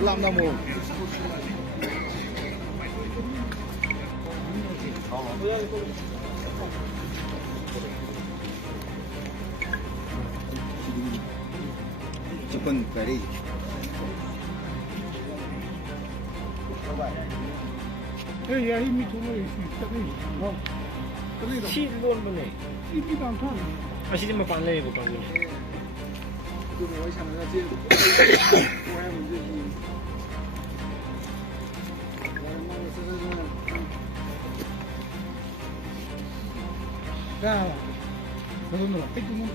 làm nào một 조건 cái 예, 야, 이미 돈을 있다니. 시 luôn bên này. 이미 많다. À xin mà bạn lên một con luôn. tôi nói rằng là trên của em là gì 야, 너는 나 뺏기면